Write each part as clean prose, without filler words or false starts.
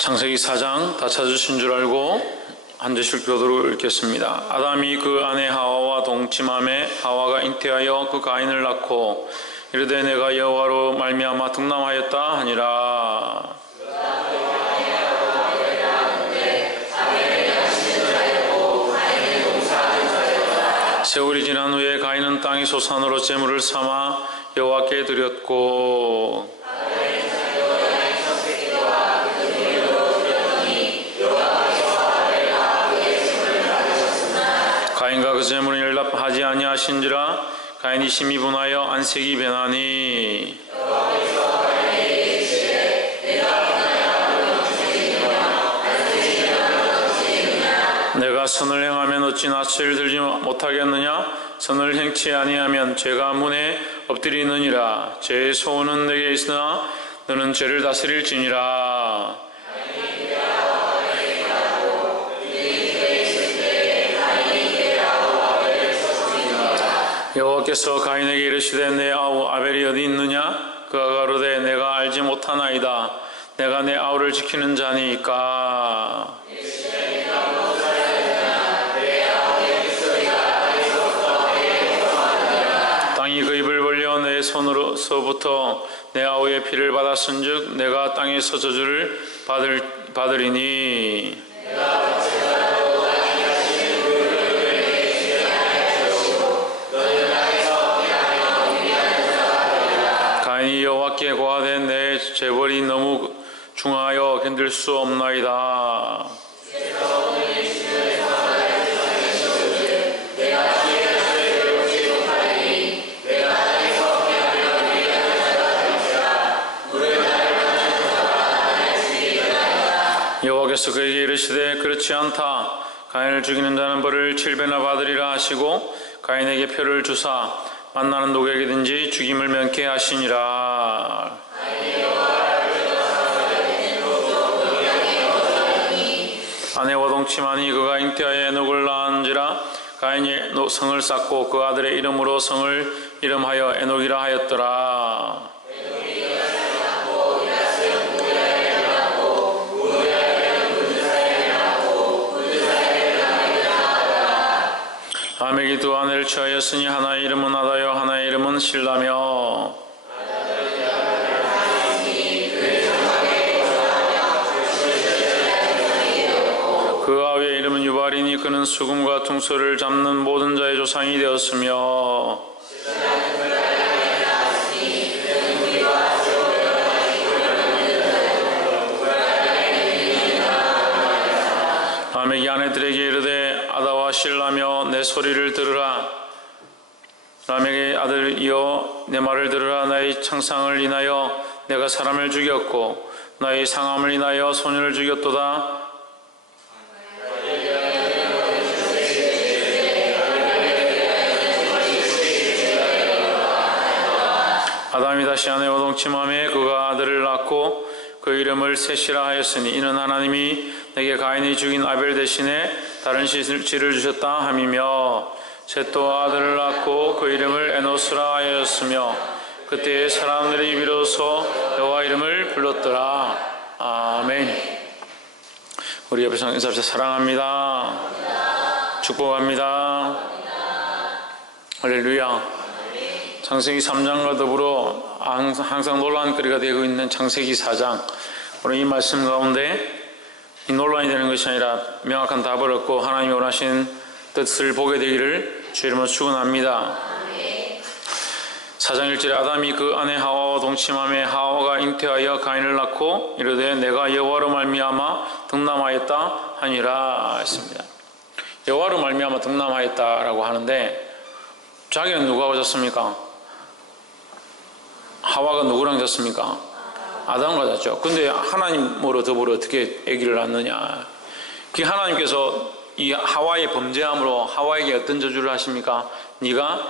창세기 4장 다 찾으신 줄 알고 한 절씩 교도로 읽겠습니다. 아담이 그 아내 하와와 동침함에 하와가 잉태하여 그 가인을 낳고 이르되 내가 여호와로 말미암아 등남하였다 하니라. 세월이 지난 후에 가인은 땅의 소산으로 제물을 삼아 여호와께 드렸고 가인과 그 제물은 연락하지 아니하신지라. 가인이 심히 분하여 안색이 변하니 내가 선을 행하면 어찌 낯을 들지 못하겠느냐. 선을 행치 아니하면 죄가 문에 엎드리느니라. 죄의 소원은 내게 있으나 너는 죄를 다스릴지니라. 여호와께서 가인에게 이르시되 내 아우 아벨이 어디 있느냐. 그가 가로되 내가 알지 못하나이다. 내가 내 아우를 지키는 자니까. 땅이 그 입을 벌려 내 손으로서부터 내 아우의 피를 받았은즉 내가 땅에서 저주를 받으리니. 가인이 여호와께 고하되 내 재벌이 너무 중하여 견딜 수 없나이다. 여호와께서 그에게 이르시되 그렇지 않다. 가인을 죽이는 자는 벌을 7배나 받으리라 하시고 가인에게 표를 주사 만나는 누구에게든지 죽임을 면케 하시니라. 아내와 동침하니 그가 잉태하여 에녹을 낳은지라. 가인이 성을 쌓고 그 아들의 이름으로 성을 이름하여 에녹이라 하였더라. 라멕이 두 아내를 취하였으니 하나의 이름은 아다요 하나의 이름은 실라며 그 아우의 이름은 유발이니 그는 수금과 둥소를 잡는 모든 자의 조상이 되었으며 라멕이 아내들에게 이르되 아다와 실라며 내 소리를 들으라. 라멕의 아들이여 내 말을 들으라. 나의 창상을 인하여 내가 사람을 죽였고 나의 상함을 인하여 소년을 죽였도다. 아담이 다시 아내와 동침함에 그가 아들을 낳고 그 이름을 셋이라 하였으니 이는 하나님이 내게 가인이 죽인 아벨 대신에 다른 씨를 주셨다 함이며 셋도 아들을 낳고 그 이름을 에노스라 하였으며 그때에 사람들이 비로소 여호와 이름을 불렀더라. 아멘. 우리 옆에서 인사합시다. 사랑합니다. 축복합니다. 할렐루야. 창세기 3장과 더불어 항상 논란거리가 되고 있는 창세기 4장. 오늘 이 말씀 가운데 이 논란이 되는 것이 아니라 명확한 답을 얻고 하나님이 원하시는 뜻을 보게 되기를 주 이름으로 축원합니다. 4장 1절에 아담이 그 아내 하와와 동침함에 하와가 잉태하여 가인을 낳고 이르되 내가 여호와로 말미암아 등남하였다 하니라 했습니다. 여호와로 말미암아 등남하였다라고 하는데 자기는 누구하고 잤습니까? 하와가 누구랑 잤습니까? 아담과 잤죠. 근데 하나님으로 더불어 어떻게 아기를 낳느냐. 그 하나님께서 이 하와의 범죄함으로 하와에게 어떤 저주를 하십니까? 네가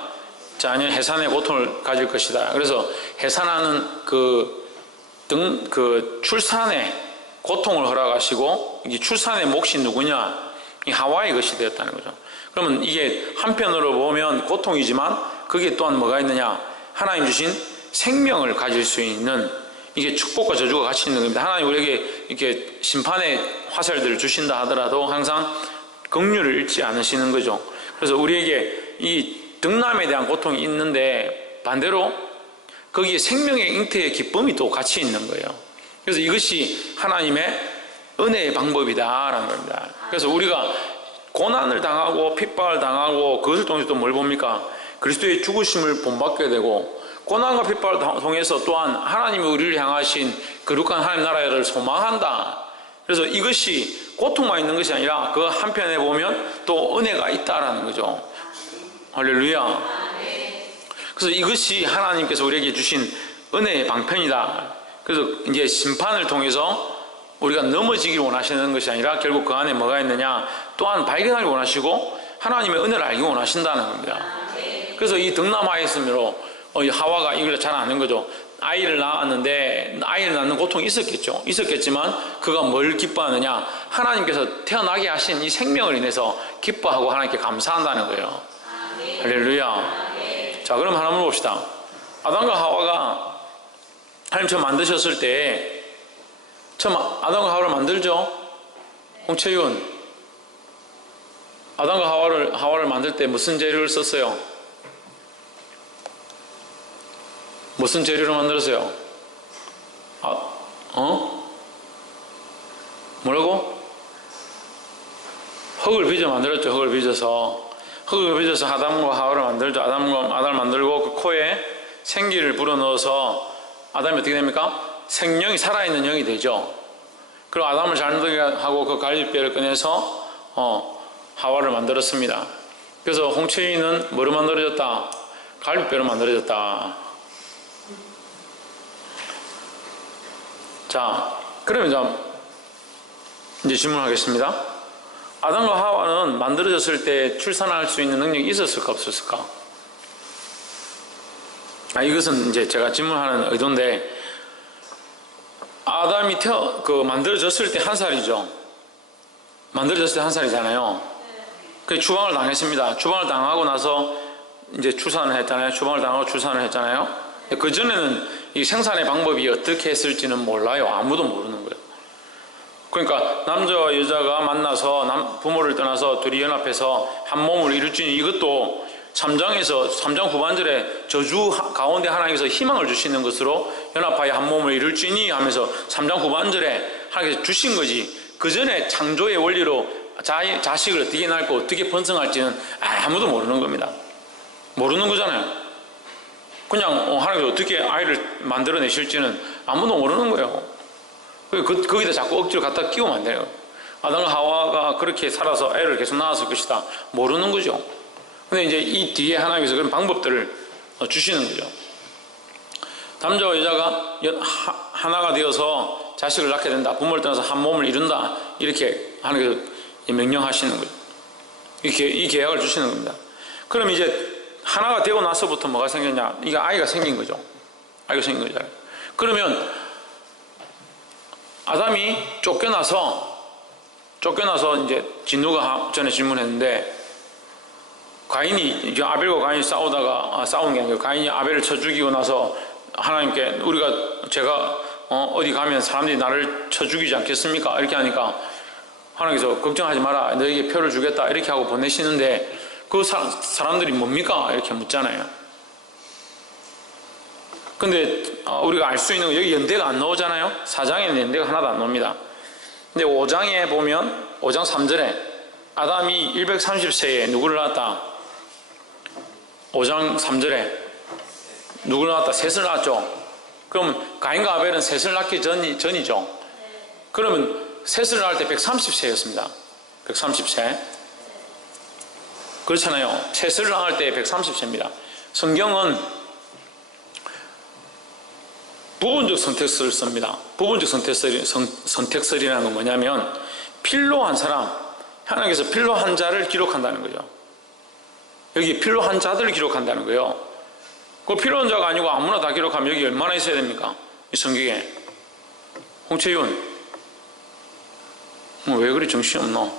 자녀 해산의 고통을 가질 것이다. 그래서 해산하는 그 출산의 고통을 허락하시고 이 출산의 몫이 누구냐? 이 하와의 것이 되었다는 거죠. 그러면 이게 한편으로 보면 고통이지만 거기에 또한 뭐가 있느냐? 하나님 주신 생명을 가질 수 있는 이 이게 축복과 저주가 같이 있는 겁니다. 하나님 우리에게 이렇게 심판의 화살들을 주신다 하더라도 항상 긍휼을 잃지 않으시는 거죠. 그래서 우리에게 이 등남에 대한 고통이 있는데 반대로 거기에 생명의 잉태의 기쁨이 또 같이 있는 거예요. 그래서 이것이 하나님의 은혜의 방법이다라는 겁니다. 그래서 우리가 고난을 당하고 핍박을 당하고 그것을 통해서 또 뭘 봅니까? 그리스도의 죽으심을 본받게 되고 고난과 핍박을 통해서 또한 하나님이 우리를 향하신 거룩한 하나님 나라를 소망한다. 그래서 이것이 고통만 있는 것이 아니라 그 한편에 보면 또 은혜가 있다라는 거죠. 할렐루야. 그래서 이것이 하나님께서 우리에게 주신 은혜의 방편이다. 그래서 이제 심판을 통해서 우리가 넘어지기를 원하시는 것이 아니라 결국 그 안에 뭐가 있느냐 또한 발견하기 원하시고 하나님의 은혜를 알기 원하신다는 겁니다. 그래서 이 등남하였으므로 하와가 이걸 잘 아는 거죠. 아이를 낳았는데 아이를 낳는 고통이 있었겠죠. 있었겠지만 그가 뭘 기뻐하느냐, 하나님께서 태어나게 하신 이 생명을 인해서 기뻐하고 하나님께 감사한다는 거예요. 할렐루야. 자, 그럼 하나 물어봅시다. 아담과 하와가 하나님 처음 만드셨을 때 처음 아담과 하와를 만들죠. 홍채윤, 아담과 하와를 만들 때 무슨 재료를 썼어요? 무슨 재료를 만들었어요? 뭐라고? 흙을 빚어 만들었죠. 흙을 빚어서 아담과 하와를 만들죠. 아담을 만들고 그 코에 생기를 불어넣어서 아담이 어떻게 됩니까? 생명이 살아있는 영이 되죠. 그리고 아담을 잘못하게 하고 그 갈비뼈를 꺼내서 하와를 만들었습니다. 그래서 홍채인은 뭐로 만들어졌다? 갈비뼈로 만들어졌다. 자, 그러면 이제 질문하겠습니다. 아담과 하와는 만들어졌을 때 출산할 수 있는 능력이 있었을까 없었을까? 이것은 이제 제가 질문하는 의도인데, 아담이 만들어졌을 때 1살이죠. 만들어졌을 때 1살이잖아요. 그 추방을 당했습니다. 추방을 당하고 나서 이제 출산을 했잖아요. 추방을 당하고 출산을 했잖아요. 그 전에는 이 생산의 방법이 어떻게 했을지는 몰라요. 아무도 모르는 거예요. 그러니까 남자와 여자가 만나서 부모를 떠나서 둘이 연합해서 한 몸을 이룰지니, 이것도 3장 후반절에 저주 가운데 하나님께서 희망을 주시는 것으로 연합하여 한 몸을 이룰지니 하면서 3장 후반절에 하나님께서 주신 거지, 그 전에 창조의 원리로 자식을 어떻게 낳고 어떻게 번성할지는 아무도 모르는 겁니다. 모르는 거잖아요. 그냥 하나님께서 어떻게 아이를 만들어내실지는 아무도 모르는 거예요. 거기다 자꾸 억지로 갖다 끼우면 안 돼요. 아담과 하와가 그렇게 살아서 애를 계속 낳았을 것이다, 모르는 거죠. 근데 이제 이 뒤에 하나님께서 그런 방법들을 주시는 거죠. 남자와 여자가 하나가 되어서 자식을 낳게 된다, 부모를 떠나서 한 몸을 이룬다, 이렇게 하나님께서 명령하시는 거죠. 이렇게 이 계약을 주시는 겁니다. 그럼 이제 하나가 되고 나서부터 뭐가 생겼냐? 이게 아이가 생긴 거죠. 아이가 생긴 거잖아요. 그러면 아담이 쫓겨나서 이제 진누가 전에 질문했는데, 아벨과 가인이 싸우는 게 아니고 가인이 아벨을 쳐 죽이고 나서 하나님께 제가 어디 가면 사람들이 나를 쳐 죽이지 않겠습니까? 이렇게 하니까 하나님께서 걱정하지 마라, 너에게 표를 주겠다, 이렇게 하고 보내시는데, 그 사람들이 뭡니까? 이렇게 묻잖아요. 근데 우리가 알 수 있는 건 여기 연대가 안 나오잖아요. 4장에는 연대가 하나도 안 나옵니다. 근데 5장에 보면 5장 3절에 아담이 130세에 누구를 낳았다? 5장 3절에 누구를 낳았다? 셋을 낳았죠. 그럼 가인과 아벨은 셋을 낳기 전이죠. 그러면 셋을 낳을 때 130세였습니다. 130세. 그렇잖아요. 셋을 낳을 때 130세입니다. 성경은 부분적 선택설을 씁니다. 부분적 선택설이라는 건 뭐냐면, 필요한 사람, 하나님께서 필요한 자를 기록한다는 거죠. 여기 필요한 자들을 기록한다는 거예요. 그 필요한 자가 아니고 아무나 다 기록하면 여기 얼마나 있어야 됩니까? 이 성경에. 홍채윤, 왜 그리 정신없노?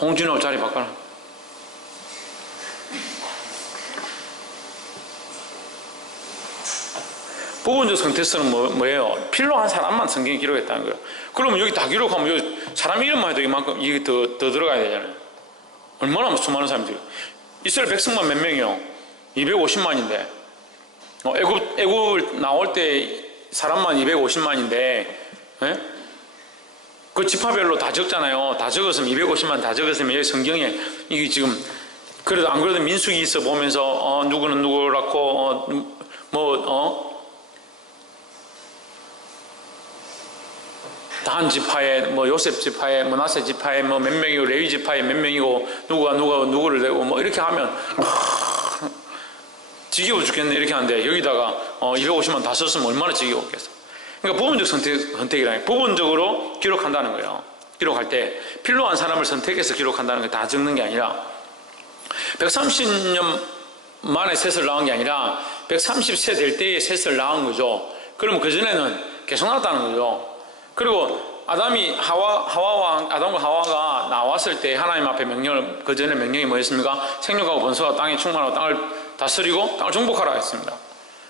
홍진호 자리 바꿔라. 부분적 성태서는 뭐예요? 필요한 사람만 성경에 기록했다는 거예요. 그러면 여기 다 기록하면 여기 사람 이름만 해도 이만큼 이게 더 들어가야 되잖아요. 얼마나 수많은 사람들이. 이스라엘 백성만 몇 명이요? 250만인데. 애굽을 나올 때 사람만 250만인데, 예? 그 지파별로 다 적잖아요. 다 적었으면 250만 다 적었으면 여기 성경에 이게 지금 그래도 안 그래도 민수기 있어 보면서 누구는 누구를 낳고 단 지파에 요셉 지파에 므낫세 지파에 몇 명이고 레위 지파에 몇 명이고 누가 누구를 내고 이렇게 하면 지겨워 죽겠네 이렇게 하는데 여기다가 250만 다 썼으면 얼마나 지겨웠겠어. 그러니까 부분적 선택이라니 부분적으로 기록한다는 거예요. 기록할 때 필요한 사람을 선택해서 기록한다는 게 다 적는 게 아니라 130년 만에 셋을 낳은 게 아니라 130세 될 때에 셋을 낳은 거죠. 그러면 그전에는 계속 낳았다는 거죠. 그리고 아담과 하와가 나왔을 때 하나님 앞에 명령을, 그전에 명령이 뭐였습니까? 생육하고 번성하고 땅에 충만하고 땅을 다스리고 땅을 정복하라 했습니다.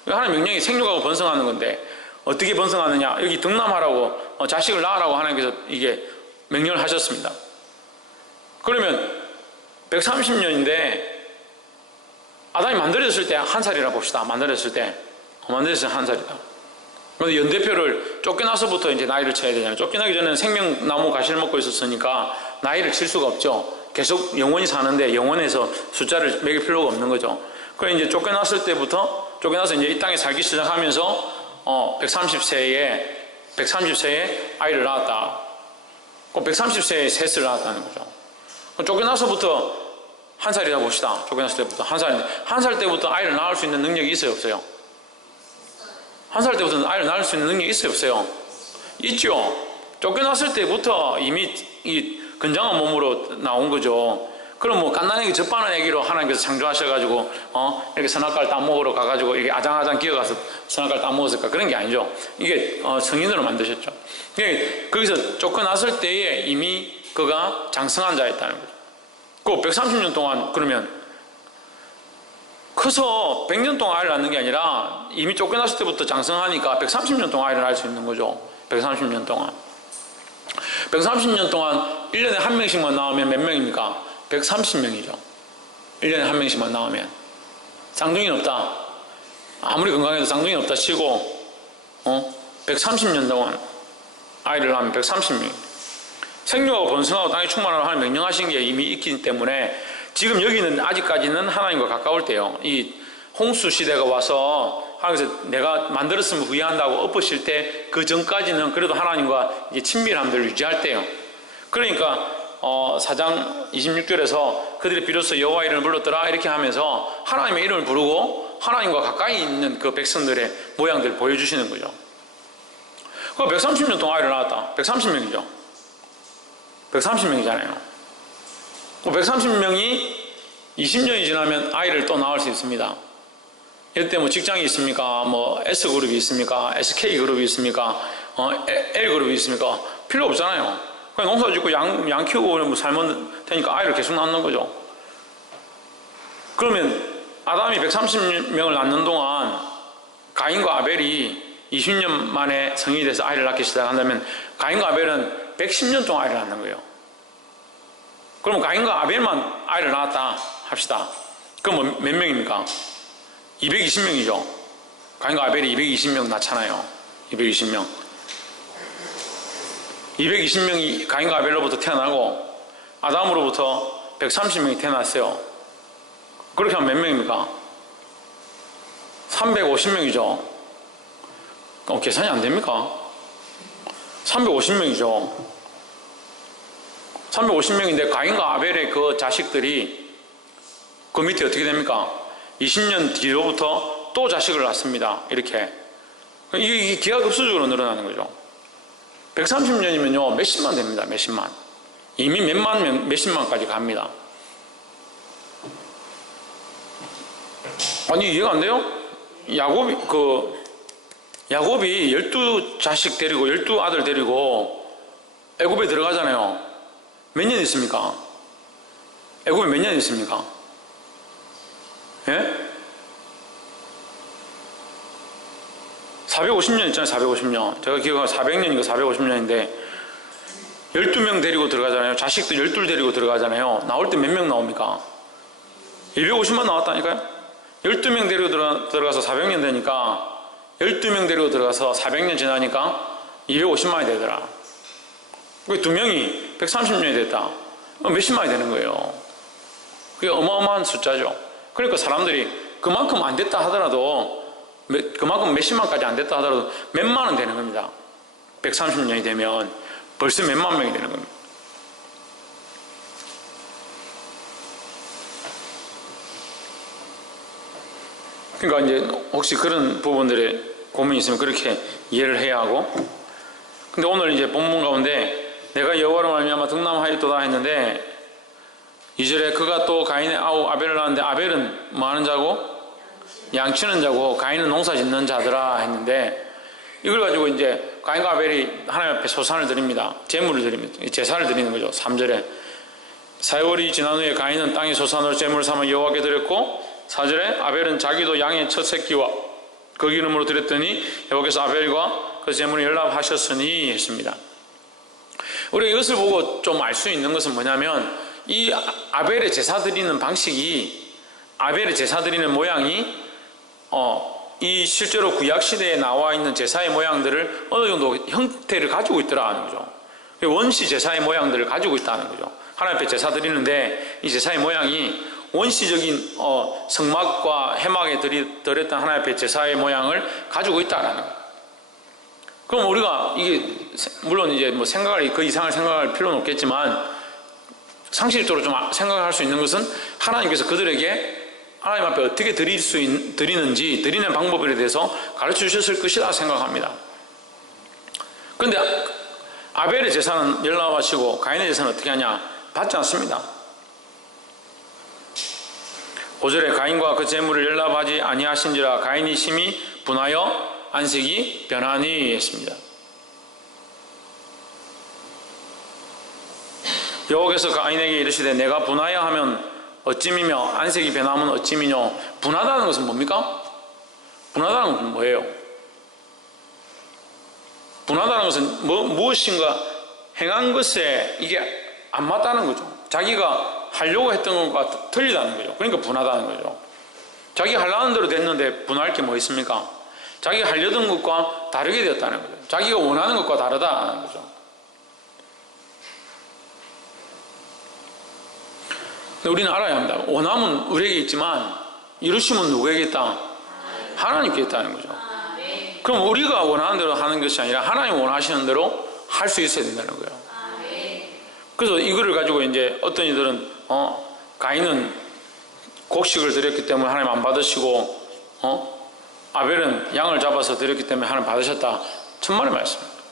하나님 명령이 생육하고 번성하는 건데 어떻게 번성하느냐? 여기 등남하라고 자식을 낳으라고 하나님께서 이게 명령을 하셨습니다. 그러면 130년인데 아담이 만들어졌을 때 한 살이라 봅시다. 만들어졌을 때 한 살이다. 그런데 연대표를 쫓겨나서부터 이제 나이를 쳐야 되잖아요. 쫓겨나기 전에는 생명나무 가시를 먹고 있었으니까 나이를 칠 수가 없죠. 계속 영원히 사는데 영원에서 숫자를 매길 필요가 없는 거죠. 그래 이제 쫓겨나서 이제 이 땅에 살기 시작하면서 130세에 아이를 낳았다. 그럼 130세에 셋을 낳았다는 거죠. 쫓겨나서부터 한 살이라 봅시다. 쫓겨났을 때부터 한 살 때부터 아이를 낳을 수 있는 능력이 있어요, 없어요? 한 살 때부터 아이를 낳을 수 있는 능력이 있어요, 없어요? 있죠. 쫓겨났을 때부터 이미 이 건장한 몸으로 나온 거죠. 그럼 뭐 갓난아기 젖바는 아기로 하나님께서 창조하셔가지고 이렇게 선악과를 따먹으러 가가지고 이게 아장아장 기어가서 선악과를 따먹었을까? 그런 게 아니죠. 이게 성인으로 만드셨죠. 거기서 쫓겨났을 때에 이미 그가 장성한 자였다는 거죠. 그 130년 동안 그러면 커서 100년 동안 아이를 낳는 게 아니라 이미 쫓겨났을 때부터 장성하니까 130년 동안 아이를 낳을 수 있는 거죠. 130년 동안 1년에 한 명씩만 나오면 몇 명입니까? 130명이죠. 1년에 한 명씩만 나오면 쌍둥이는 없다. 아무리 건강해도 쌍둥이는 없다 치고 130년 동안 아이를 낳으면 130명. 생육하고 번성하고 땅에 충만하라고 하나님 명령하신 게 이미 있기 때문에 지금 여기는 아직까지는 하나님과 가까울 때요. 이 홍수 시대가 와서 하나님께서 내가 만들었으면 후회한다고 엎으실 때 그 전까지는 그래도 하나님과 이제 친밀함을 유지할 때요. 그러니까 4장 26절에서 그들이 비로소 여호와 이름을 불렀더라 이렇게 하면서 하나님의 이름을 부르고 하나님과 가까이 있는 그 백성들의 모양들을 보여주시는 거죠. 그 130년 동안 아이를 낳았다. 130명이죠. 130명이잖아요. 130명이 20년이 지나면 아이를 또 낳을 수 있습니다. 이때 뭐 직장이 있습니까? 뭐 S그룹이 있습니까? SK그룹이 있습니까? L그룹이 있습니까? 필요 없잖아요. 그냥 농사 짓고 양 키우고 뭐 살면 되니까 아이를 계속 낳는 거죠. 그러면 아담이 130명을 낳는 동안 가인과 아벨이 20년 만에 성인이 돼서 아이를 낳기 시작한다면 가인과 아벨은 110년 동안 아이를 낳는 거예요. 그러면 가인과 아벨만 아이를 낳았다 합시다. 그럼 몇 명입니까? 220명이죠. 가인과 아벨이 220명 낳잖아요. 220명. 220명이 가인과 아벨로부터 태어나고 아담으로부터 130명이 태어났어요. 그렇게 하면 몇 명입니까? 350명이죠. 계산이 안 됩니까? 350명이죠. 350명인데 가인과 아벨의 그 자식들이 그 밑에 어떻게 됩니까? 20년 뒤로부터 또 자식을 낳습니다. 이렇게. 이게 기하급수적으로 늘어나는 거죠. 130년이면요, 몇십만 됩니다. 몇십만. 이미 몇십만까지 갑니다. 아니, 이해가 안 돼요? 야곱이 12자식 데리고, 12아들 데리고 애굽에 들어가잖아요. 몇 년 있습니까? 애굽에 몇 년 있습니까? 예? 450년 있잖아요. 450년. 제가 기억하면 400년인가 450년인데 12명 데리고 들어가잖아요. 자식도 12 데리고 들어가잖아요. 나올 때 몇 명 나옵니까? 250만 나왔다니까요. 12명 데리고 들어가서 400년 되니까 12명 데리고 들어가서 400년 지나니까 250만이 되더라. 그 2명이 130년이 됐다. 몇십만이 되는 거예요. 그게 어마어마한 숫자죠. 그러니까 사람들이 그만큼 안 됐다 하더라도 그만큼 몇십만까지 안 됐다 하더라도 몇만 원 되는 겁니다. 130년이 되면 벌써 몇만 명이 되는 겁니다. 그러니까 이제 혹시 그런 부분들에 고민이 있으면 그렇게 이해를 해야 하고, 근데 오늘 이제 본문 가운데 내가 여호와로 말미암아 등남하였도다 했는데 2절에 그가 또 가인의 아우 아벨을 낳았는데 아벨은 뭐 하는 자고? 양치는 자고 가인은 농사 짓는 자더라 했는데, 이걸 가지고 이제 가인과 아벨이 하나님 앞에 소산을 드립니다. 제물을 드립니다. 제사를 드리는 거죠. 3절에 4월이 지난 후에 가인은 땅의 소산으로 제물을 삼아 여호와께 드렸고, 4절에 아벨은 자기도 양의 첫 새끼와 그 기름으로 드렸더니 여호와께서 아벨과 그 제물을 연락하셨으니 했습니다. 우리가 이것을 보고 좀 알 수 있는 것은 뭐냐면, 이 아벨의 제사 드리는 방식이, 아벨의 제사 드리는 모양이 이 실제로 구약시대에 나와 있는 제사의 모양들을 어느 정도 형태를 가지고 있더라 하는 거죠. 원시 제사의 모양들을 가지고 있다는 거죠. 하나님 앞에 제사 드리는데 이 제사의 모양이 원시적인 성막과 해막에 드렸던 하나님 앞에 제사의 모양을 가지고 있다라는 거예요. 그럼 우리가 이게 물론 이제 뭐 그 이상을 생각할 필요는 없겠지만, 상식적으로 좀 생각할 수 있는 것은 하나님께서 그들에게 하나님 앞에 어떻게 드리는지, 드리는 방법에 대해서 가르쳐 주셨을 것이다 생각합니다. 그런데 아벨의 제사는 열납하시고 가인의 제사는 어떻게 하냐? 받지 않습니다. 5절에 가인과 그 제물을 열납하지 아니하신지라 가인이 심히 분하여 안색이 변하니 했습니다. 여호와께서 가인에게 이르시되 내가 분하여 하면 어찌미며 안색이 변하면 어찌미뇨. 분하다는 것은 뭡니까? 분하다는 것은 뭐예요? 분하다는 것은 무엇인가 행한 것에 이게 안 맞다는 거죠. 자기가 하려고 했던 것과 틀리다는 거죠. 그러니까 분하다는 거죠. 자기가 하려는 대로 됐는데 분할 게 뭐 있습니까? 자기가 하려던 것과 다르게 되었다는 거죠. 자기가 원하는 것과 다르다는 거죠. 우리는 알아야 합니다. 원함은 우리에게 있지만 이루심은 누구에게 있다? 하나님께 있다는 거죠. 그럼 우리가 원하는 대로 하는 것이 아니라 하나님 원하시는 대로 할 수 있어야 된다는 거예요. 그래서 이거를 가지고 이제 어떤 이들은 가인은 곡식을 드렸기 때문에 하나님 안 받으시고 아벨은 양을 잡아서 드렸기 때문에 하나님 받으셨다. 천만의 말씀입니다.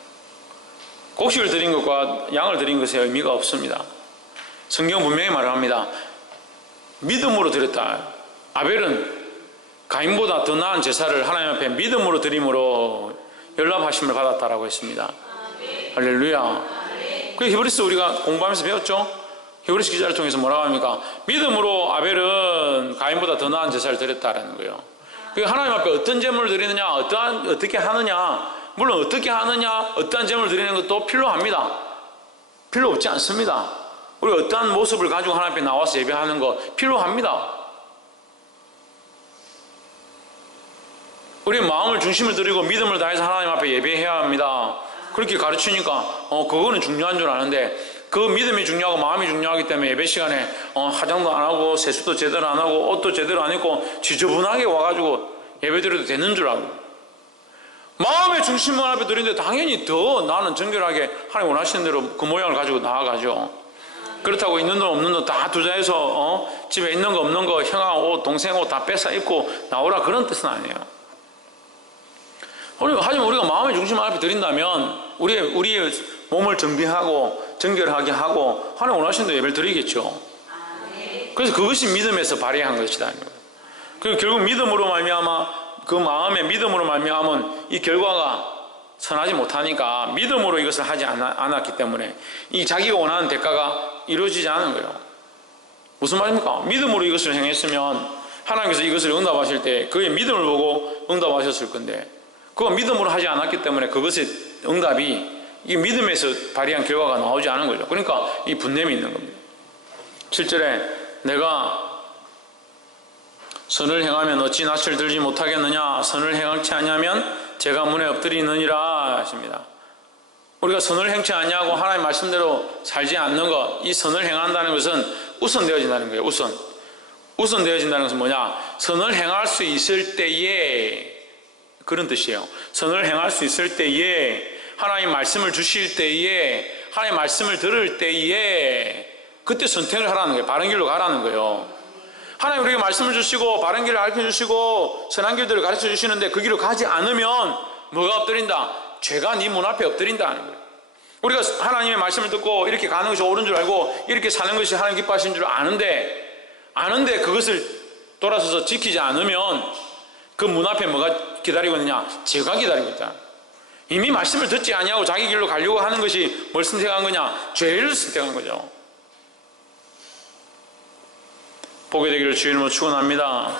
곡식을 드린 것과 양을 드린 것에 의미가 없습니다. 성경 분명히 말을 합니다. 믿음으로 드렸다. 아벨은 가인보다 더 나은 제사를 하나님 앞에 믿음으로 드림으로 연락하심을 받았다라고 했습니다. 할렐루야. 그 히브리서 우리가 공부하면서 배웠죠? 히브리서 기자를 통해서 뭐라고 합니까? 믿음으로 아벨은 가인보다 더 나은 제사를 드렸다라는 거예요. 하나님 앞에 어떤 제물을 드리느냐, 어떻게 하느냐, 물론 어떻게 하느냐, 어떠한 제물을 드리는 것도 필요합니다. 필요 없지 않습니다. 우리가 어떠한 모습을 가지고 하나님 앞에 나와서 예배하는 거 필요합니다. 우리 마음을 중심을 드리고 믿음을 다해서 하나님 앞에 예배해야 합니다. 그렇게 가르치니까 그거는 중요한 줄 아는데, 그 믿음이 중요하고 마음이 중요하기 때문에 예배 시간에 화장도 안 하고 세수도 제대로 안 하고 옷도 제대로 안 입고 지저분하게 와가지고 예배 드려도 되는 줄 알고, 마음의 중심을 앞에 드리는데 당연히 더 나는 정결하게 하나님 원하시는 대로 그 모양을 가지고 나아가죠. 그렇다고 있는 돈 없는 돈 다 투자해서 집에 있는 거 없는 거 형아 옷 동생 옷 다 뺏어 입고 나오라, 그런 뜻은 아니에요. 하지만 우리가 마음의 중심을 앞에 드린다면 우리의 몸을 정비하고 정결하게 하고 하나님 원하시는 대로 예배를 드리겠죠. 그래서 그것이 믿음에서 발휘한 것이다. 그리고 결국 믿음으로 말미암아, 그 마음의 믿음으로 말미암은 이 결과가 선하지 못하니까 믿음으로 이것을 하지 않았기 때문에 이 자기가 원하는 대가가 이루어지지 않은 거예요. 무슨 말입니까? 믿음으로 이것을 행했으면 하나님께서 이것을 응답하실 때 그의 믿음을 보고 응답하셨을 건데, 그거 믿음으로 하지 않았기 때문에 그것의 응답이 이 믿음에서 발휘한 결과가 나오지 않은 거죠. 그러니까 이 분냄이 있는 겁니다. 7절에 내가 선을 행하면 어찌 낯을 들지 못하겠느냐, 선을 행치 아니하면 제가 문에 엎드리느니라 하십니다. 우리가 선을 행치 아니하고 하나님 말씀대로 살지 않는 것, 이 선을 행한다는 것은 우선되어진다는 거예요. 우선되어진다는 것은 뭐냐, 선을 행할 수 있을 때에, 그런 뜻이에요. 선을 행할 수 있을 때에, 하나님 말씀을 주실 때에, 하나님 말씀을 들을 때에 그때 선택을 하라는 거예요. 바른 길로 가라는 거예요. 하나님 우리에게 말씀을 주시고 바른 길을 가르쳐주시고 선한 길들을 가르쳐주시는데 그 길로 가지 않으면 뭐가 엎드린다? 죄가 네 문 앞에 엎드린다는 거예요. 우리가 하나님의 말씀을 듣고 이렇게 가는 것이 옳은 줄 알고 이렇게 사는 것이 하나님 기뻐하시는 줄 아는데 그것을 돌아서서 지키지 않으면 그 문 앞에 뭐가 기다리고 있느냐? 죄가 기다리고 있다. 이미 말씀을 듣지 아니하고 자기 길로 가려고 하는 것이 뭘 선택한 거냐? 죄를 선택한 거죠. 보게 되기를 주의 이름으로 축원합니다.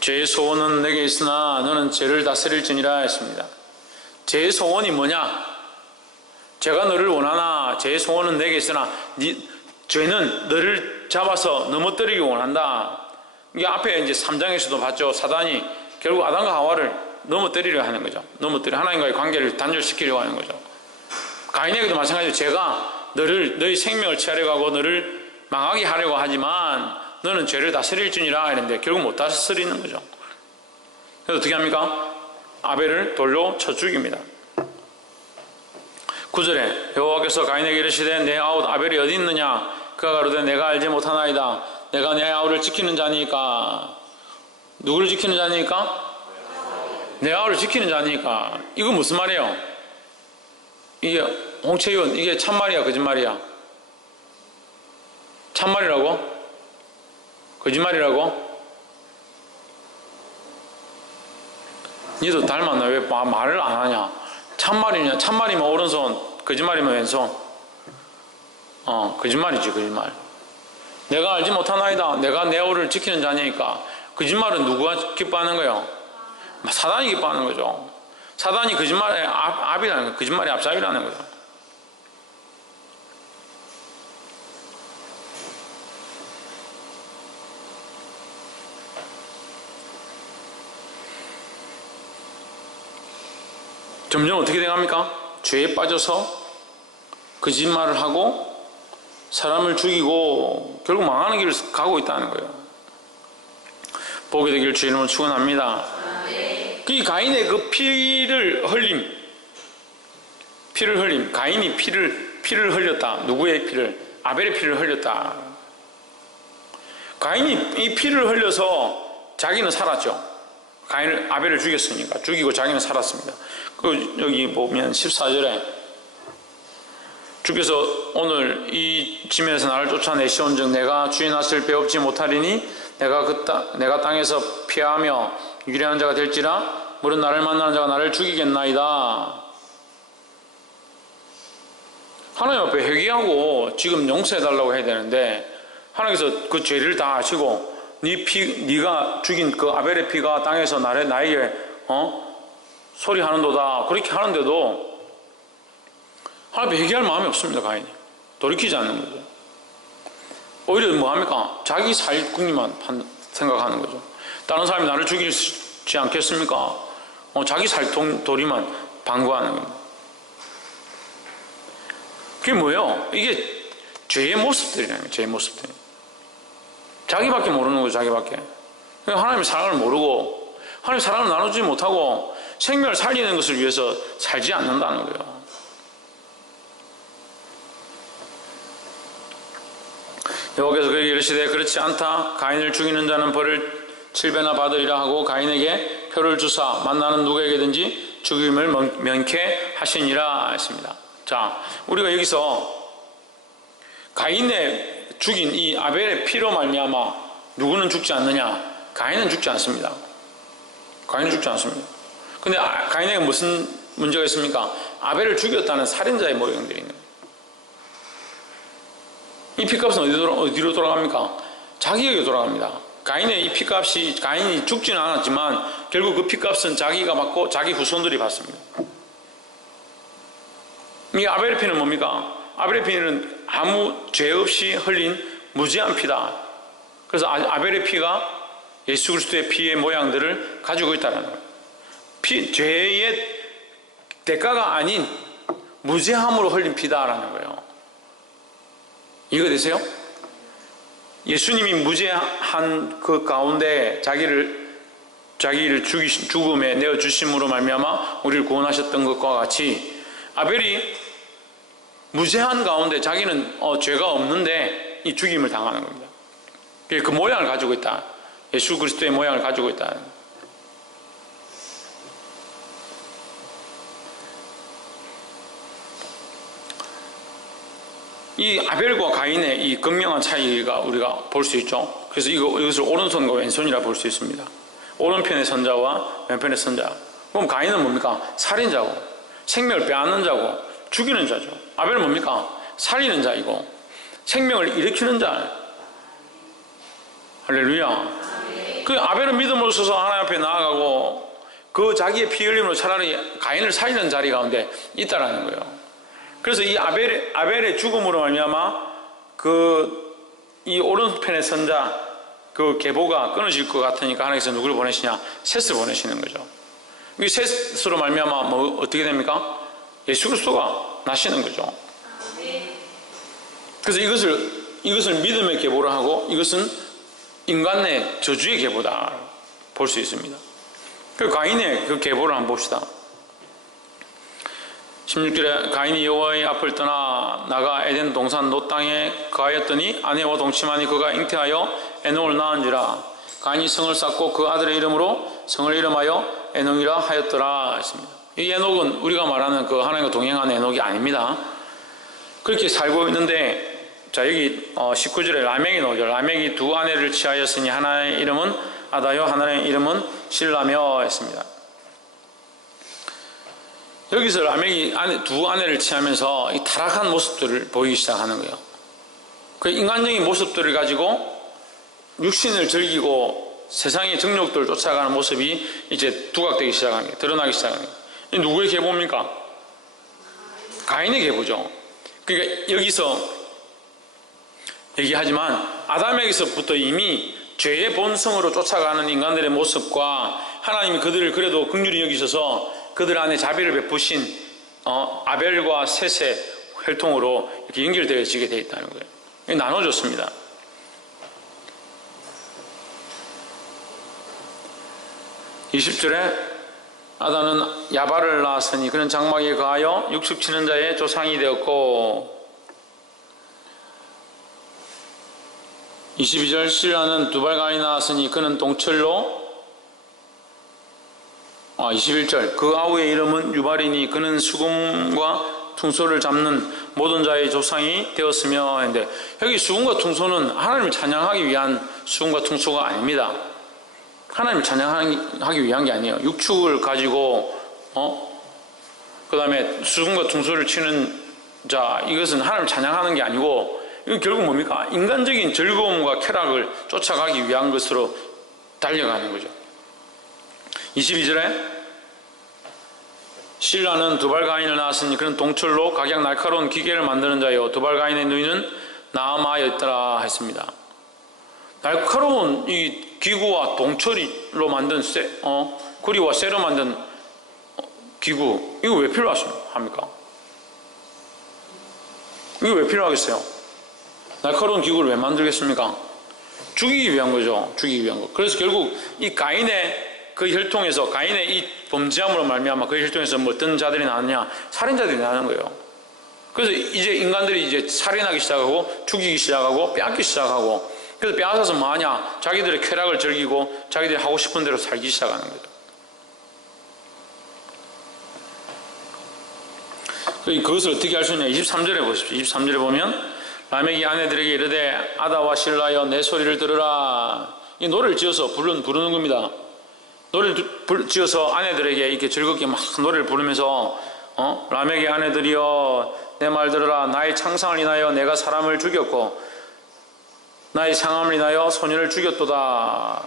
죄의 소원은 내게 있으나 너는 죄를 다스릴지니라 했습니다. 죄의 소원이 뭐냐? 죄가 너를 원하나 죄의 소원은 내게 있으나 죄는 너를 잡아서 넘어뜨리기 원한다. 이게 앞에 이제 3장에서도 봤죠. 사단이 결국 아담과 하와를 넘어뜨리려 하는 거죠. 하나님과의 관계를 단절시키려고 하는 거죠. 가인에게도 마찬가지로 죄가 너의 생명을 취하려고 하고 너를 망하게 하려고 하지만 너는 죄를 다스릴지니라 했는데 결국 못 다스리는 거죠. 그래서 어떻게 합니까? 아벨을 돌로 쳐 죽입니다. 9절에 여호와께서 가인에게 이르시되 내 아웃 아벨이 어디 있느냐? 그가 가로되 내가 알지 못하나이다. 내가 내 아우를 지키는 자니까. 누구를 지키는 자니까? 내 아우를 지키는 자니까. 이거 무슨 말이에요? 이게 홍채윤, 이게 참말이야 거짓말이야? 참말이라고? 거짓말이라고? 니도 닮았나? 왜 말을 안 하냐? 참말이냐? 참말이면 오른손, 거짓말이면 왼손. 거짓말이지, 거짓말. 내가 알지 못하나이다. 내가 내 아우를 지키는 자니까. 거짓말은 누구가 기뻐하는 거예요? 사단이 기뻐하는 거죠. 사단이 거짓말의 앞이라는 거예요. 거짓말의 앞잡이라는 거죠. 점점 어떻게 돼갑니까? 죄에 빠져서 거짓말을 하고 사람을 죽이고 결국 망하는 길을 가고 있다는 거예요. 보게 되기를 주의 이름으로 축원합니다. 그 가인의 그 피를 흘림, 가인이 피를 흘렸다. 누구의 피를? 아벨의 피를 흘렸다. 가인이 이 피를 흘려서 자기는 살았죠. 아벨을 죽였으니까. 죽이고 자기는 살았습니다. 여기 보면 14절에 주께서 오늘 이 지면에서 나를 쫓아내시온즉 내가 주의 낯을 배웁지 못하리니 내가 땅에서 피하며 유리한 자가 될지라 물은 나를 만나는 자가 나를 죽이겠나이다. 하나님 앞에 회개하고 지금 용서해달라고 해야 되는데 하나님께서 그 죄를 다 아시고 네가 죽인 그 아벨의 피가 땅에서 나에게 소리하는도다 그렇게 하는데도 하나님 회개할 마음이 없습니다. 가인이 돌이키지 않는 거죠. 오히려 뭐합니까? 자기 살궁리만 생각하는 거죠. 다른 사람이 나를 죽이지 않겠습니까? 자기 살도리만 방구하는 겁니다. 그게 뭐예요? 이게 죄의 모습들이라는 거예요. 죄의 모습들. 자기밖에 모르는 거죠. 자기밖에. 하나님의 사랑을 모르고 하나님의 사랑을 나누지 못하고 생명을 살리는 것을 위해서 살지 않는다는 거예요. 여호와께서 그에게 이르시되 그렇지 않다. 가인을 죽이는 자는 벌을 7배나 받으리라 하고 가인에게 표를 주사 만나는 누구에게든지 죽임을 면케하시니라 했습니다. 자, 우리가 여기서 가인의 죽인 이 아벨의 피로 말미암아 누구는 죽지 않느냐? 가인은 죽지 않습니다. 가인은 죽지 않습니다. 근데 가인에게 무슨 문제가 있습니까? 아벨을 죽였다는 살인자의 모형들이 있는 거예요. 이 피값은 어디로 돌아갑니까? 자기에게 돌아갑니다. 가인의 이 피값이 가인이 죽지는 않았지만 결국 그 피값은 자기가 받고 자기 후손들이 받습니다. 이 아벨의 피는 뭡니까? 아벨의 피는 아무 죄 없이 흘린 무죄한 피다. 그래서 아벨의 피가 예수 그리스도의 피의 모양들을 가지고 있다는 거예요. 죄의 대가가 아닌 무죄함으로 흘린 피다라는 거예요. 이해되세요? 예수님이 무죄한 그 가운데 자기를 죽음에 내어주심으로 말미암아 우리를 구원하셨던 것과 같이 아벨이 무죄한 가운데 자기는 죄가 없는데 이 죽임을 당하는 겁니다. 그 모양을 가지고 있다. 예수 그리스도의 모양을 가지고 있다. 이 아벨과 가인의 이 극명한 차이가 우리가 볼 수 있죠. 그래서 이것을 오른손과 왼손이라 볼 수 있습니다. 오른편의 선자와 왼편의 선자. 그럼 가인은 뭡니까? 살인자고, 생명을 빼앗는 자고, 죽이는 자죠. 아벨은 뭡니까? 살리는 자이고, 생명을 일으키는 자. 할렐루야. 그 아벨은 믿음으로 서서 하나님 앞에 나아가고 그 자기의 피 흘림으로 차라리 가인을 살리는 자리 가운데 있다라는 거예요. 그래서 이 아벨의 죽음으로 말미암아 이 오른편의 선자 그 계보가 끊어질 것 같으니까 하나님께서 누구를 보내시냐? 셋을 보내시는 거죠. 이 셋으로 말미암아 어떻게 됩니까? 예수 그리스도가 나시는 거죠. 그래서 이것을 믿음의 계보를 하고 이것은 인간의 저주의 계보다 볼 수 있습니다. 그 가인의 그 계보를 한번 봅시다. 16절에 가인이 여호와의 앞을 떠나 나가 에덴 동산 롯 땅에 거하였더니 아내와 동침하니 그가 잉태하여 에녹을 낳은지라. 가인이 성을 쌓고 그 아들의 이름으로 성을 이름하여 에녹이라 하였더라 했습니다. 이 에녹은 우리가 말하는 그 하나님과 동행하는 에녹이 아닙니다. 그렇게 살고 있는데 자 여기 19절에 라멕이 나오죠. 라멕이 두 아내를 취하였으니 하나의 이름은 아다요 하나의 이름은 실라며 했습니다. 여기서 라멕이 두 아내를 취하면서 이 타락한 모습들을 보이기 시작하는 거예요. 그 인간적인 모습들을 가지고 육신을 즐기고 세상의 정욕들을 쫓아가는 모습이 이제 두각되기 시작하는 거예요. 드러나기 시작하는 거예요. 이 누구의 계보입니까? 가인의 계보죠. 그러니까 여기서 얘기하지만 아담에게서부터 이미 죄의 본성으로 쫓아가는 인간들의 모습과 하나님이 그들을 그래도 긍휼히 여기셔서 그들 안에 자비를 베푸신 아벨과 셋의 혈통으로 이렇게 연결되어지게 되어 있다는 거예요. 나눠줬습니다. 20절에 아담은 야발을 낳았으니 그는 장막에 거하여 육축치는 자의 조상이 되었고 22절 실라는 두발가인이 낳았으니 그는 동철로 21절 그 아우의 이름은 유발이니 그는 수금과 퉁소를 잡는 모든 자의 조상이 되었으며 했는데 여기 수금과 퉁소는 하나님을 찬양하기 위한 수금과 퉁소가 아닙니다. 하나님을 찬양하기 위한 게 아니에요. 육축을 가지고 그 다음에 수금과 퉁소를 치는 자 이것은 하나님을 찬양하는 게 아니고 이건 결국 뭡니까? 인간적인 즐거움과 쾌락을 쫓아가기 위한 것으로 달려가는 거죠. 22절에 실라는 두발가인을 낳았으니 그는 동철로 각양 날카로운 기계를 만드는 자요 두발가인의 누이는 나아마였더라 했습니다. 날카로운 이 기구와 동철로 만든 구리와 쇠로 만든 기구 이거 왜 필요합니까? 이거 왜 필요하겠어요? 날카로운 기구를 왜 만들겠습니까? 죽이기 위한 거죠. 죽이기 위한 거. 그래서 결국 이 가인의 그 혈통에서 가인의 이 범죄함으로 말미암아 그 혈통에서 뭐 어떤 자들이 나느냐? 살인자들이 나는 거예요. 그래서 이제 인간들이 이제 살인하기 시작하고 죽이기 시작하고 빼앗기 시작하고 그래서 빼앗아서 뭐 하냐? 자기들의 쾌락을 즐기고 자기들이 하고 싶은 대로 살기 시작하는 거예요. 그것을 어떻게 할 수 있냐? 23절에 보십시오. 23절에 보면 라멕이 아내들에게 이르되 아다와 실라여 내 소리를 들으라. 이 노래를 지어서 부르는 겁니다. 노래를 지어서 아내들에게 이렇게 즐겁게 막 노래를 부르면서 라멕의 아내들이여 내 말 들으라. 나의 창상을 인하여 내가 사람을 죽였고 나의 상함을 인하여 소년을 죽였도다.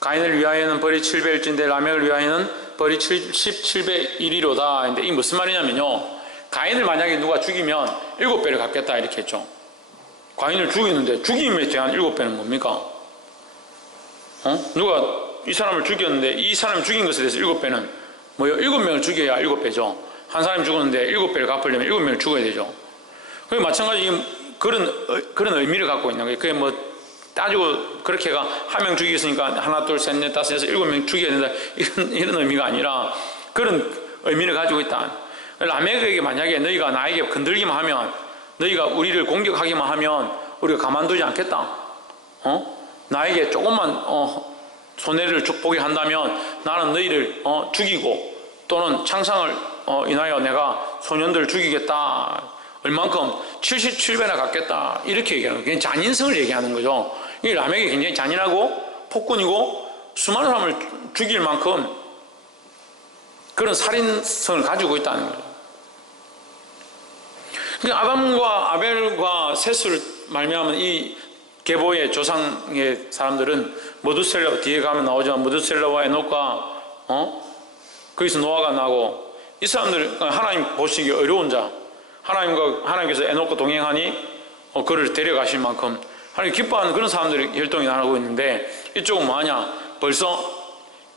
가인을 위하여는 벌이 700일인데 라멕을 위하여는 벌이 1701이로다. 근데 이게 무슨 말이냐면요, 가인을 만약에 누가 죽이면 7배를 갚겠다 이렇게 했죠. 가인을 죽이는데 죽임에 대한 7배는 뭡니까? 누가 이 사람을 죽였는데 이 사람을 죽인 것에 대해서 7배는 뭐요? 7명을 죽여야 7배죠. 한 사람이 죽었는데 7배를 갚으려면 7명을 죽어야 되죠. 그게 마찬가지 그런 의미를 갖고 있는 거예요. 그게 뭐 따지고 그렇게가 한 명 죽였으니까 하나, 둘, 셋, 넷, 다섯, 여섯, 7명 죽여야 된다 이런 의미가 아니라 그런 의미를 가지고 있다. 라멕에게 만약에 너희가 나에게 건들기만 하면, 너희가 우리를 공격하기만 하면 우리가 가만두지 않겠다. 나에게 조금만 손해를 보게 한다면 나는 너희를 죽이고 또는 창상을 인하여 내가 소년들을 죽이겠다. 얼만큼 77배나 갚겠다. 이렇게 얘기하는 거예요. 잔인성을 얘기하는 거죠. 이 라멕이 굉장히 잔인하고 폭군이고 수많은 사람을 죽일 만큼 그런 살인성을 가지고 있다는 거죠. 그러니까 아담과 아벨과 셋을 말미암은 이 계보의 조상의 사람들은 머두셀라, 뒤에 가면 나오지만 머두셀라와 에녹과 거기서 노아가 나고, 이 사람들 하나님 보시기 어려운 자, 하나님께서 에녹과 동행하니 그를 데려가실 만큼 하나님 기뻐하는 그런 사람들이 혈통이 나오고 있는데, 이쪽은 뭐하냐, 벌써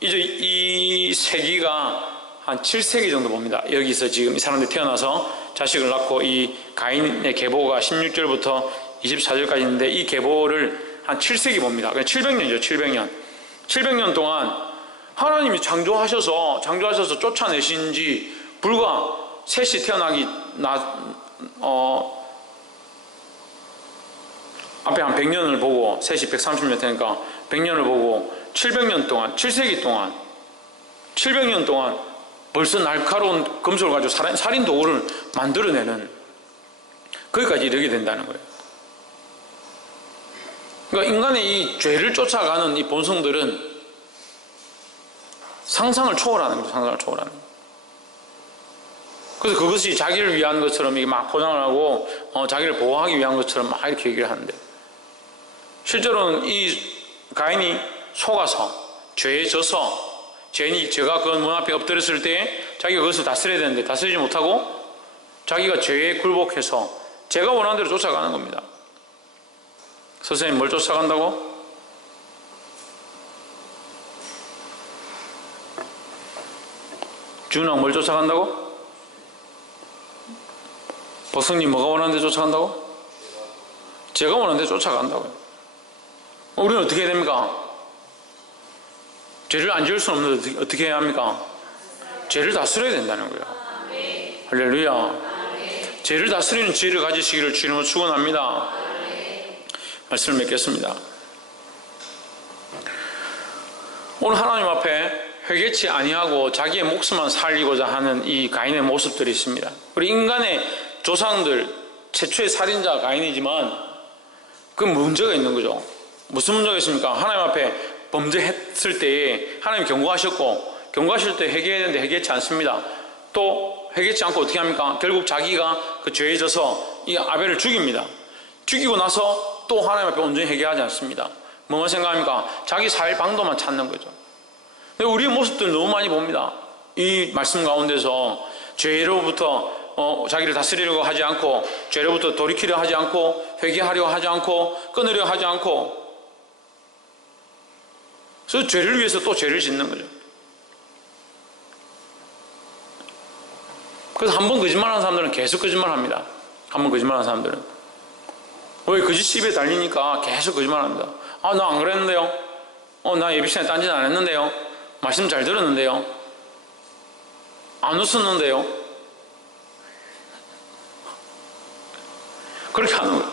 이제 이 세기가 한 7세기 정도 봅니다. 여기서 지금 이 사람들이 태어나서 자식을 낳고 이 가인의 계보가 16절부터 24절까지 있는데 이 계보를 한 7세기 봅니다. 700년이죠. 700년 동안 하나님이 창조하셔서 쫓아내신 지 불과 셋이 태어나기 앞에 한 100년을 보고, 셋이 130년 되니까 100년을 보고 700년 동안, 7세기 동안 700년 동안 벌써 날카로운 금속을 가지고 살인 도구를 만들어내는, 거기까지 이르게 된다는 거예요. 그러니까 인간의 이 죄를 쫓아가는 이 본성들은 상상을 초월하는 거죠. 상상을 초월하는 거예요. 그래서 그것이 자기를 위한 것처럼 이게 막 포장을 하고 자기를 보호하기 위한 것처럼 막 이렇게 얘기를 하는데, 실제로는 이 가인이 속아서 죄에 져서 죄가 그 문 앞에 엎드렸을 때 자기가 그것을 다스려야 되는데 다스리지 못하고 자기가 죄에 굴복해서 제가 원하는 대로 쫓아가는 겁니다. 선생님, 뭘 쫓아간다고? 준왕 뭘 쫓아간다고? 박성님 뭐가 원하는 데 쫓아간다고? 제가 원하는 데 쫓아간다고요. 우리는 어떻게 해야 됩니까? 죄를 안 지을 수는 없는데 어떻게 해야 합니까? 죄를 다스려야 된다는 거예요. 할렐루야. 죄를 다스리는 지혜를 가지시기를 주님으로 축원합니다. 말씀을 맺겠습니다. 오늘 하나님 앞에 회개치 아니하고 자기의 목숨만 살리고자 하는 이 가인의 모습들이 있습니다. 우리 인간의 조상들 최초의 살인자 가인이지만 그 문제가 있는 거죠. 무슨 문제가 있습니까? 하나님 앞에 범죄했을 때에 하나님 경고하실 때 회개해야 되는데 회개치 않습니다. 또 회개치 않고 어떻게 합니까? 결국 자기가 그 죄에 져서 이 아벨을 죽입니다. 죽이고 나서 또 하나님 앞에 온전히 회개하지 않습니다. 뭐만 생각합니까? 자기 살 방도만 찾는 거죠. 근데 우리의 모습들 너무 많이 봅니다. 이 말씀 가운데서 죄로부터 자기를 다스리려고 하지 않고, 죄로부터 돌이키려 하지 않고, 회개하려 하지 않고, 끊으려 하지 않고, 그래서 죄를 위해서 또 죄를 짓는 거죠. 그래서 한 번 거짓말하는 사람들은 계속 거짓말합니다. 한 번 거짓말하는 사람들은 왜 거짓집에 달리니까 계속 거짓말합니다. 아, 나 안 그랬는데요. 나 예비 시간에 딴짓 안 했는데요. 말씀 잘 들었는데요. 안 웃었는데요. 그렇게 하는 거예요.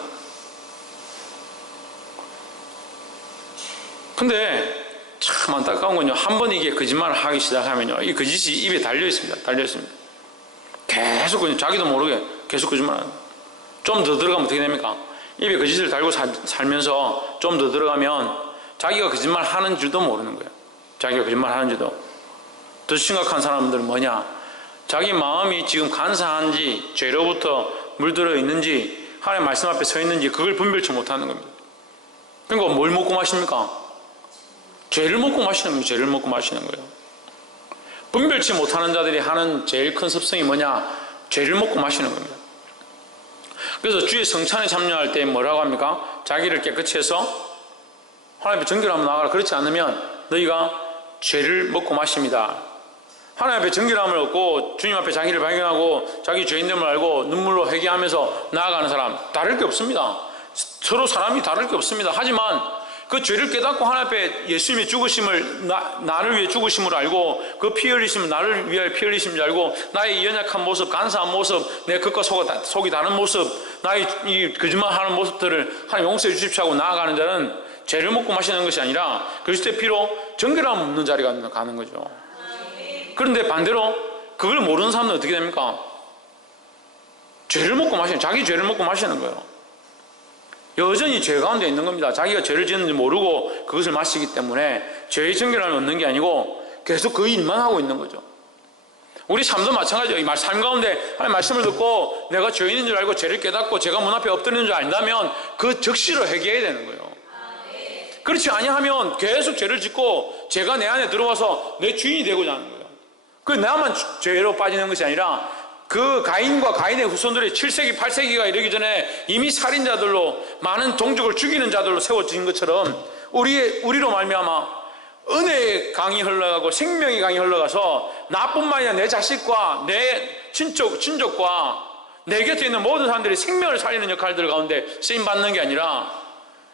근데 참 안타까운 건요, 한 번 이게 거짓말을 하기 시작하면요, 이 거짓이 입에 달려 있습니다. 계속 자기도 모르게 계속 거짓말하는 거예요. 좀 더 들어가면 어떻게 됩니까? 입에 거짓을 달고 살면서 좀 더 들어가면 자기가 거짓말 하는 줄도 모르는 거예요. 자기가 거짓말 하는 줄도. 더 심각한 사람들은 뭐냐? 자기 마음이 지금 간사한지, 죄로부터 물들어 있는지, 하나님 말씀 앞에 서 있는지 그걸 분별치 못하는 겁니다. 그러니까 뭘 먹고 마십니까? 죄를 먹고 마시는 거예요. 죄를 먹고 마시는 거예요. 분별치 못하는 자들이 하는 제일 큰 습성이 뭐냐? 죄를 먹고 마시는 겁니다. 그래서 주의 성찬에 참여할 때 뭐라고 합니까? 자기를 깨끗이 해서 하나님 앞에 정결함으로 나아가라. 그렇지 않으면 너희가 죄를 먹고 마십니다. 하나님 앞에 정결함을 얻고 주님 앞에 자기를 발견하고 자기 죄인됨을 알고 눈물로 회개하면서 나아가는 사람 다를 게 없습니다. 서로 사람이 다를 게 없습니다. 하지만 그 죄를 깨닫고 하나님 앞에 예수님의 죽으심을 나를 위해 죽으심을 알고 그 피 흘리심을 나를 위해 피 흘리심을 알고 나의 연약한 모습, 간사한 모습, 내 겉과 속이 다른 모습, 나의 이 거짓말하는 모습들을 하나님 용서해 주십시오 하고 나아가는 자는 죄를 먹고 마시는 것이 아니라 그리스도의 피로 정결함 없는 자리가 가는 거죠. 그런데 반대로 그걸 모르는 사람은 어떻게 됩니까? 죄를 먹고 마시는, 자기 죄를 먹고 마시는 거예요. 여전히 죄 가운데 있는 겁니다. 자기가 죄를 짓는지 모르고 그것을 마시기 때문에 죄의 정결함을 얻는 게 아니고 계속 그 일만 하고 있는 거죠. 우리 삶도 마찬가지예요. 삶 가운데 하나님의 말씀을 듣고 내가 죄인인 줄 알고 죄를 깨닫고 제가 문 앞에 엎드리는 줄 안다면 그 즉시로 회개해야 되는 거예요. 그렇지 아니하면 계속 죄를 짓고 죄가 내 안에 들어와서 내 주인이 되고자 하는 거예요. 그 나만 죄로 빠지는 것이 아니라 그 가인과 가인의 후손들이 7세기 8세기가 이르기 전에 이미 살인자들로 많은 동족을 죽이는 자들로 세워진 것처럼 우리로 말미암아 은혜의 강이 흘러가고 생명의 강이 흘러가서 나뿐만 아니라 내 자식과 내 친족과 내 곁에 있는 모든 사람들이 생명을 살리는 역할들 가운데 쓰임받는 게 아니라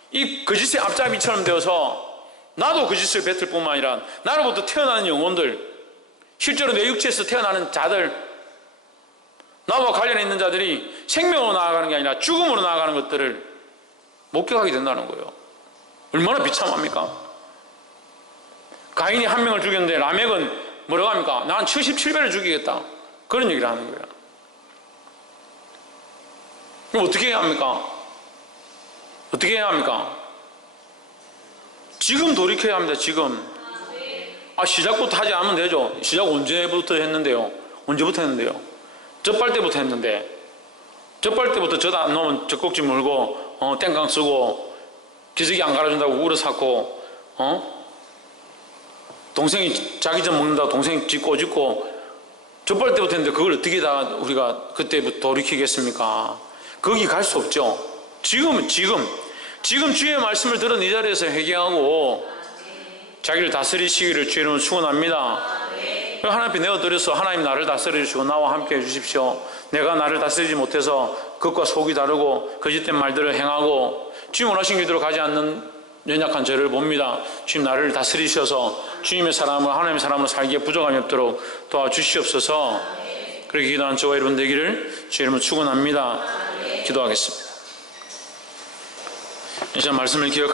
이 거짓의 앞잡이처럼 되어서 나도 거짓을 뱉을 뿐만 아니라 나로부터 태어나는 영혼들, 실제로 내 육체에서 태어나는 자들, 나와 관련해 있는 자들이 생명으로 나아가는 게 아니라 죽음으로 나아가는 것들을 목격하게 된다는 거예요. 얼마나 비참합니까? 가인이 한 명을 죽였는데 라멕은 뭐라고 합니까? 난 77배를 죽이겠다. 그런 얘기를 하는 거예요. 그럼 어떻게 해야 합니까? 어떻게 해야 합니까? 지금 돌이켜야 합니다. 지금. 시작부터 하지 않으면 되죠. 시작 언제부터 했는데요? 젖발 때부터 했는데 젖발 때부터 젖 안 넣으면 젖꼭지 물고 땡깡 쓰고 기저귀 안 갈아준다고 울어샀고 동생이 자기 전 먹는다고 동생이 쥐 꼬집고 젖발 때부터 했는데 그걸 어떻게 다 우리가 그때부터 돌이키겠습니까? 거기 갈 수 없죠. 지금 주의 말씀을 들은 이 자리에서 회개하고 자기를 다스리시기를 주의 이름으로 축원합니다. 하나님 앞에 내어드려서 하나님 나를 다스려 주시고 나와 함께 해주십시오. 내가 나를 다스리지 못해서 겉과 속이 다르고 거짓된 말들을 행하고 주님 원하신 길대로 가지 않는 연약한 저를 봅니다. 주님 나를 다스리셔서 주님의 사람으로 하나님의 사람으로 살기에 부족함이 없도록 도와주시옵소서. 그렇게 기도하는 저와 여러분 되기를 주의 이름으로 축원합니다. 기도하겠습니다. 이제 말씀을 기억